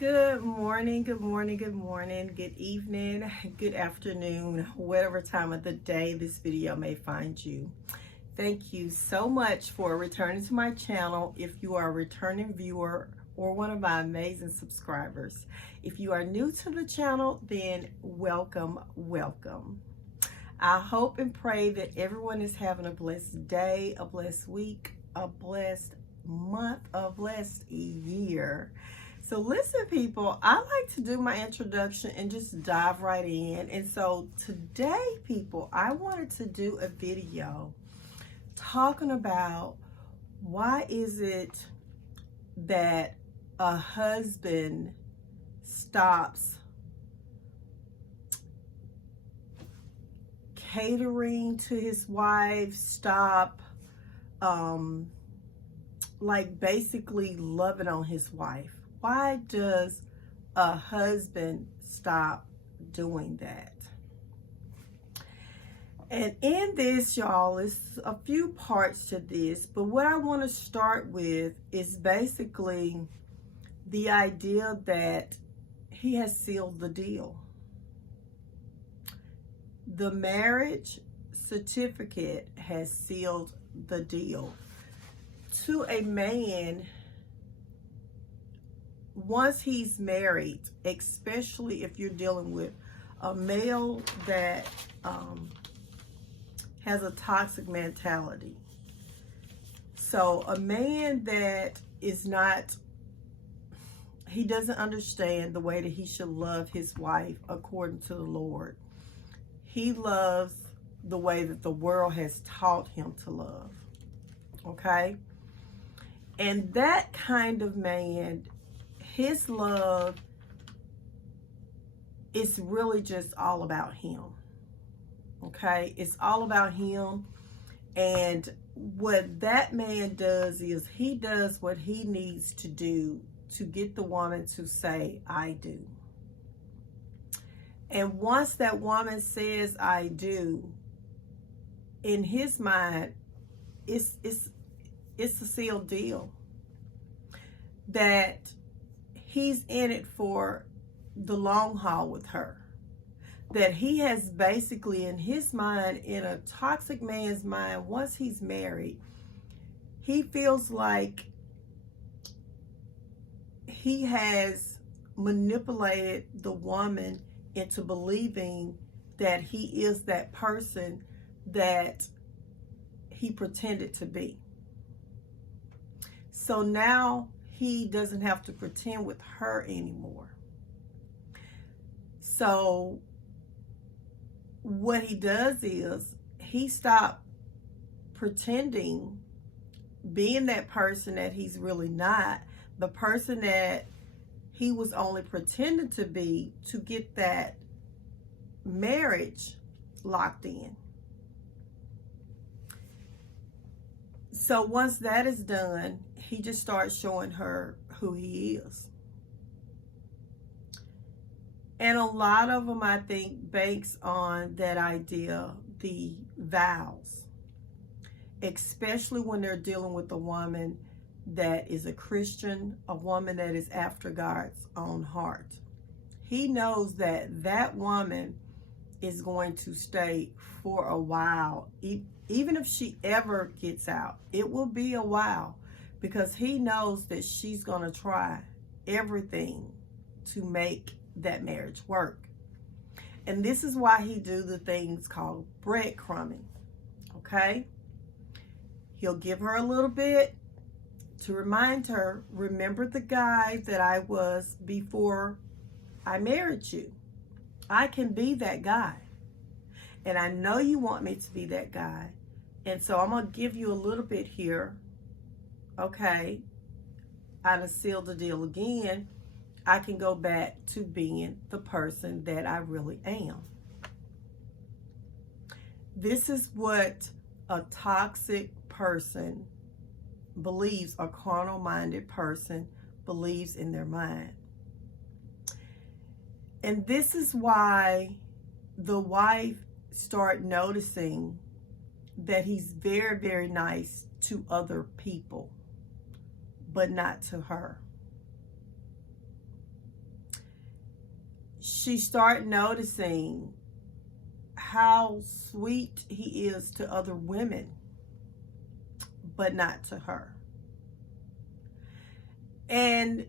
Good morning, good morning, good morning, good evening, good afternoon, whatever time of the day this video may find you. Thank you so much for returning to my channel if you are a returning viewer or one of my amazing subscribers. If you are new to the channel, then welcome, welcome. I hope and pray that everyone is having a blessed day, a blessed week, a blessed month, a blessed year. So listen, people, I like to do my introduction and just dive right in. And so today, people, I wanted to do a video talking about why is it that a husband stops catering to his wife, stop basically loving on his wife. Why does a husband stop doing that? And in this, y'all, it's a few parts to this, but what I want to start with is basically the idea that he has sealed the deal. The marriage certificate has sealed the deal. To a man, once he's married, especially if you're dealing with a male that has a toxic mentality. So a man that is not, he doesn't understand the way that he should love his wife according to the Lord. He loves the way that the world has taught him to love. Okay? And that kind of man, his love is really just all about him. Okay? It's all about him. And what that man does is he does what he needs to do to get the woman to say, I do. And once that woman says, I do, in his mind, it's a sealed deal. That he's in it for the long haul with her. That he has basically, in his mind, in a toxic man's mind, once he's married, he feels like he has manipulated the woman into believing that he is that person that he pretended to be. So now he doesn't have to pretend with her anymore. So what he does is he stopped pretending, being that person that he's really not, the person that he was only pretending to be, to get that marriage locked in. So once that is done, he just starts showing her who he is. And a lot of them, I think, banks on that idea, the vows, especially when they're dealing with a woman that is a Christian, a woman that is after God's own heart. He knows that that woman is going to stay for a while. Even if she ever gets out, it will be a while, because he knows that she's going to try everything to make that marriage work. And this is why he do the things called breadcrumbing. Okay? He'll give her a little bit to remind her, remember the guy that I was before I married you. I can be that guy. And I know you want me to be that guy. And so I'm going to give you a little bit here. Okay. I done sealed the deal again. I can go back to being the person that I really am. This is what a toxic person believes, a carnal-minded person believes in their mind. And this is why the wife start noticing that he's very, very nice to other people, but not to her. she started noticing how sweet he is to other women, but not to her. And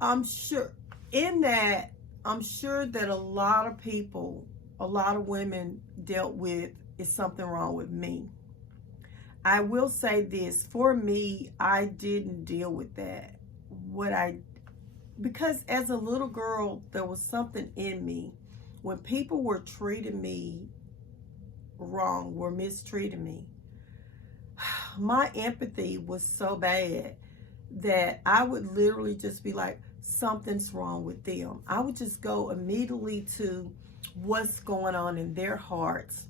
I'm sure I'm sure that a lot of people, a lot of women dealt with, is something wrong with me. I will say this, for me, I didn't deal with that. Because as a little girl, there was something in me. When people were treating me wrong, were mistreating me, my empathy was so bad that I would literally just be like, something's wrong with them. I would just go immediately to what's going on in their hearts.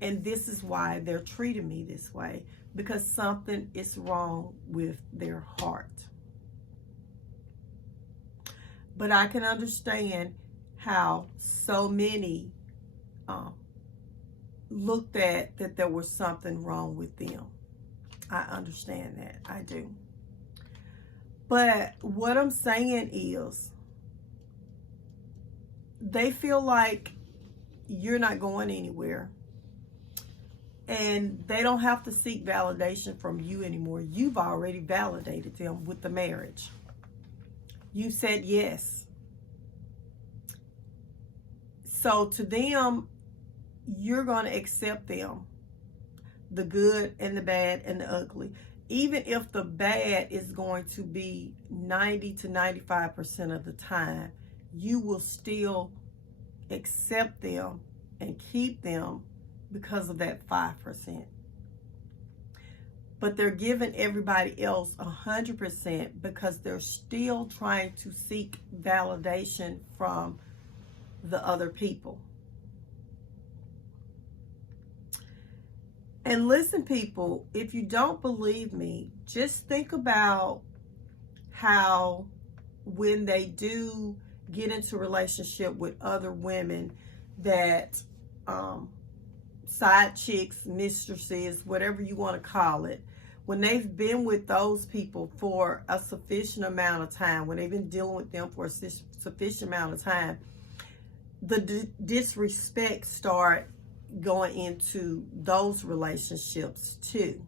And this is why they're treating me this way, because something is wrong with their heart. But I can understand how so many looked at that there was something wrong with them. I understand that. I do. But what I'm saying is, they feel like you're not going anywhere. And they don't have to seek validation from you anymore. You've already validated them with the marriage. You said yes. So to them, you're going to accept them, the good and the bad and the ugly. Even if the bad is going to be 90 to 95% of the time, you will still accept them and keep them because of that 5%. But they're giving everybody else 100% because they're still trying to seek validation from the other people. And listen, people, if you don't believe me, just think about how when they do get into a relationship with other women that side chicks, mistresses, whatever you want to call it, when they've been with those people for a sufficient amount of time, when they've been dealing with them for a sufficient amount of time, the disrespect start going into those relationships too,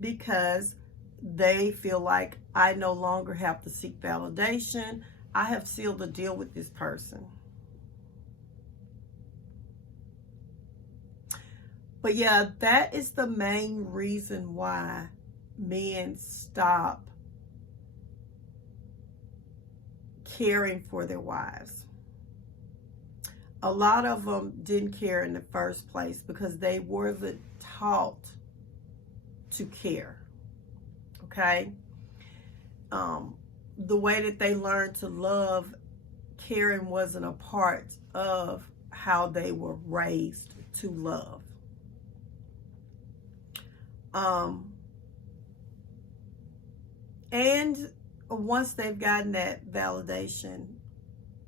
because they feel like, I no longer have to seek validation. I have sealed a deal with this person. But yeah, that is the main reason why men stop caring for their wives. A lot of them didn't care in the first place because they weren't taught to care. Okay? The way that they learned to love, caring wasn't a part of how they were raised to love. And once they've gotten that validation,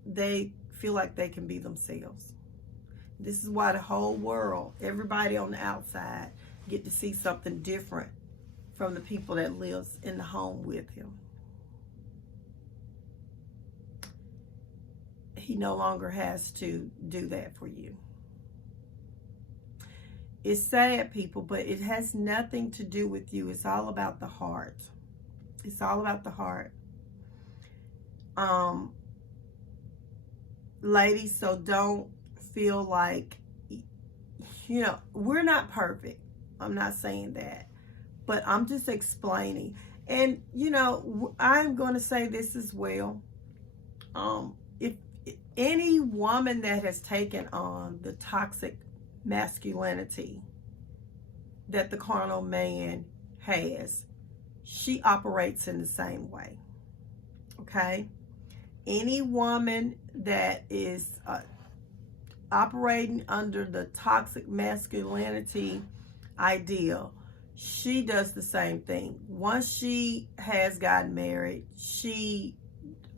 they feel like they can be themselves. This is why the whole world, everybody on the outside, get to see something different from the people that lives in the home with him. He no longer has to do that for you. It's sad, people, but it has nothing to do with you. It's all about the heart. It's all about the heart. Ladies, so don't feel like, we're not perfect. I'm not saying that. But I'm just explaining. And, I'm going to say this as well. If any woman that has taken on the toxic masculinity that the carnal man has, she operates in the same way. Okay? Any woman that is operating under the toxic masculinity ideal, she does the same thing. Once she has gotten married, she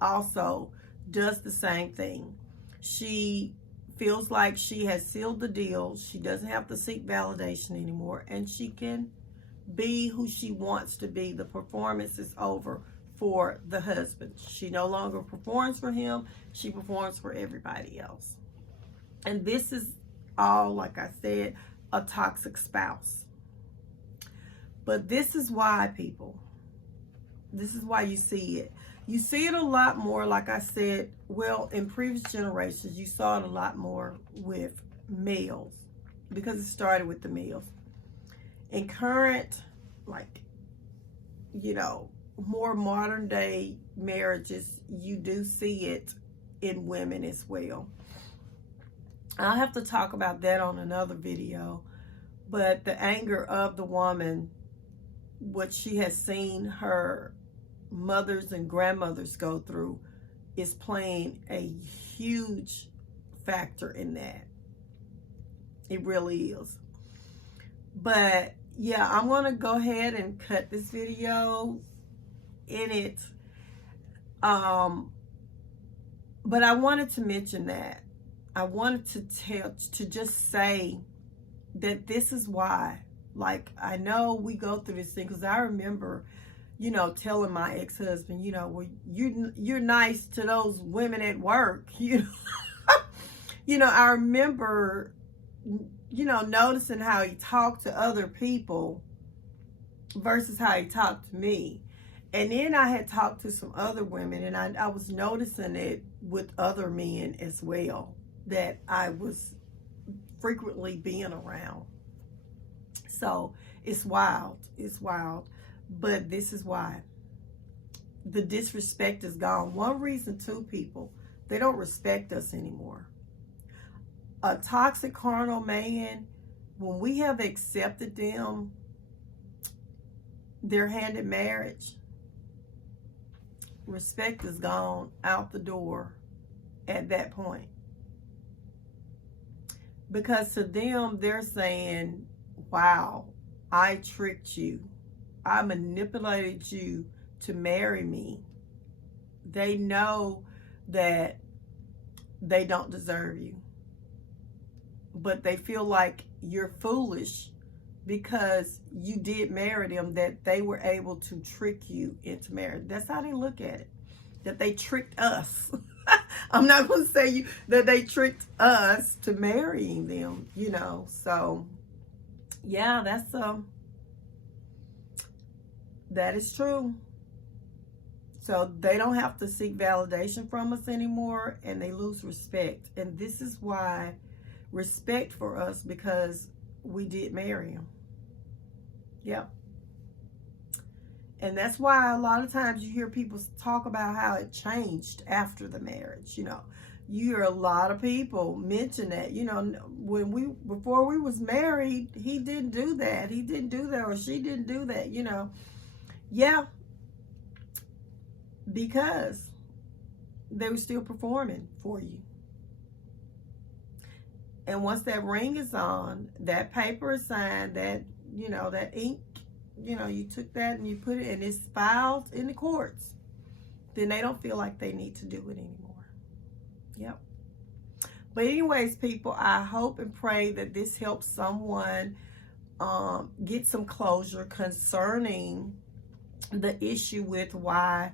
also does the same thing. She feels like she has sealed the deal. She doesn't have to seek validation anymore, and she can be who she wants to be. The performance is over for the husband. She no longer performs for him. She performs for everybody else. And this is all, like I said, a toxic spouse. But this is why, people, this is why you see it. You see it a lot more, like I said, well, in previous generations, you saw it a lot more with males, because it started with the males. In current, like, you know, more modern day marriages, you do see it in women as well. I'll have to talk about that on another video. But the anger of the woman, what she has seen her mothers and grandmothers go through, is playing a huge factor in that. It really is. But yeah, I'm going to go ahead and cut this video in it. But I wanted to mention that. I wanted to just say that this is why. Like, I know we go through this thing, because I remember, you know, telling my ex-husband, you know, well, you're nice to those women at work, you know. You know, I remember, you know, noticing how he talked to other people versus how he talked to me. And then I had talked to some other women, and I was noticing it with other men as well, that I was frequently being around. So it's wild. It's wild. But this is why. The disrespect is gone. One reason, too, people, they don't respect us anymore. A toxic carnal man, when we have accepted them, their hand in marriage, respect is gone out the door at that point. Because to them, they're saying, wow, I tricked you. I manipulated you to marry me. They know that they don't deserve you. But they feel like you're foolish because you did marry them, that they were able to trick you into marriage. That's how they look at it. That they tricked us. I'm not going to say that they tricked us to marrying them, you know. So, yeah, that is true. So they don't have to seek validation from us anymore, and they lose respect. And this is why respect for us, because we did marry him. Yep. And that's why a lot of times you hear people talk about how it changed after the marriage. You know, you hear a lot of people mention that, you know, before we was married, he didn't do that. He didn't do that, or she didn't do that, you know. Yeah. Because they were still performing for you. And once that ring is on, that paper is signed, that, you know, that ink, you know, you took that and you put it, and it's filed in the courts, then they don't feel like they need to do it anymore. Yep. But anyways, people, I hope and pray that this helps someone get some closure concerning the issue with why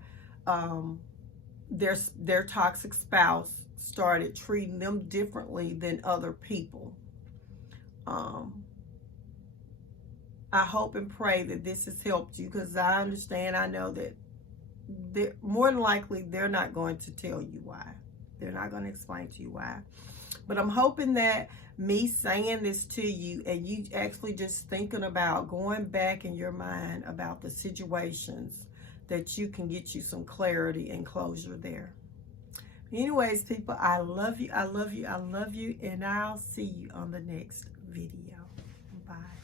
their toxic spouse started treating them differently than other people. I hope and pray that this has helped you, because I understand, I know that more than likely they're not going to tell you why. They're not going to explain to you why. But I'm hoping that me saying this to you, and you actually just thinking about going back in your mind about the situations, that you can get you some clarity and closure there. Anyways, people, I love you. I love you. I love you. And I'll see you on the next video. Bye.